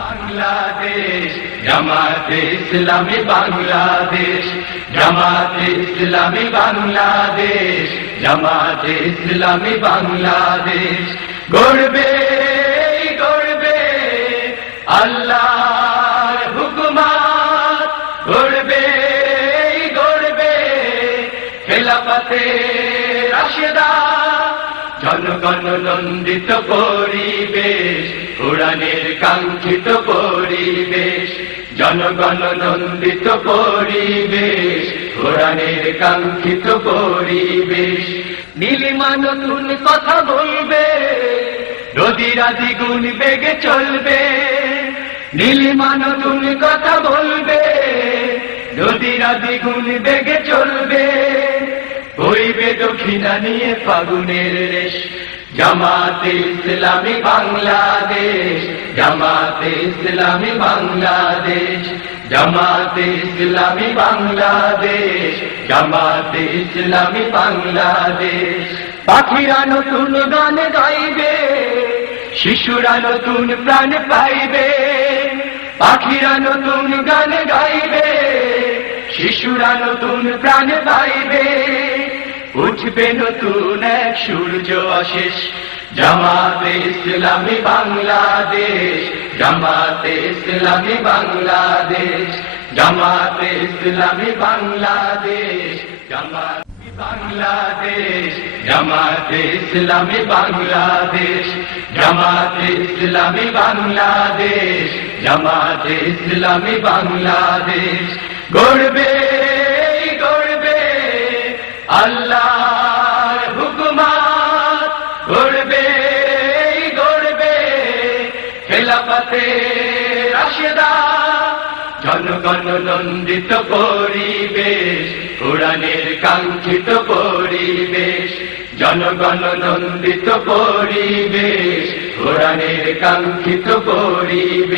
বাংলাদেশ জামাতে ইসলামী বাংলাদেশ, জামাতে ইসলামী বাংলাদেশ, জামাতে ইসলামী বাংলাদেশ গড়বে গড়বে আল্লাহর হুকুমত, গড়বে গড়বে খেলাফতে রাশেদা, জনগণ নন্দিত পরিবেশ, কোরআনের কাঙ্ক্ষিত পরিবেশ, জনগণ নন্দিত পরিবেশ, কোরআনের কাঙ্ক্ষিত পরিবেশ। নীলিমা নতুন কথা বলবে, নদীরা দ্বিগুণ বেগে চলবে, নীলিমা নতুন কথা বলবে, নদীরা দ্বিগুণ বেগে চলবে, বইবে দক্ষিণা নিয়ে ফাগুনের রেশ। জামাতে ইসলামী বাংলাদেশ, জামাতে ইসলামী বাংলাদেশ, জামাতে ইসলামী বাংলাদেশ, জামাতে ইসলামী বাংলাদেশ। পাখিরা নতুন গান গাইবে, শিশুরা নতুন প্রাণ পাইবে, পাখিরা নতুন গান গাইবে, শিশুরা নতুন প্রাণ পাইবে, উঠবে নতুন এক সূর্য অশেষ। জামাতে ইসলামী বাংলাদেশ, জামাতে ইসলামী বাংলাদেশ, জামাতে ইসলামী বাংলাদেশ, জামাতে বাংলাদেশ, জামাতে ইসলামী বাংলাদেশ, জামাতে ইসলামী বাংলাদেশ, জামাতে ইসলামী বাংলাদেশ গড়বে গড়বে আল্লাহর হুকুমত, গড়বে গড়বে খেলাফতে রাশেদা, জনগণ নন্দিত পরিবেশ, কোরআনের কাঙ্ক্ষিত পরিবেশ, জনগণ নন্দিত পরিবেশ, কোরআনের কাঙ্ক্ষিত পরিবেশ।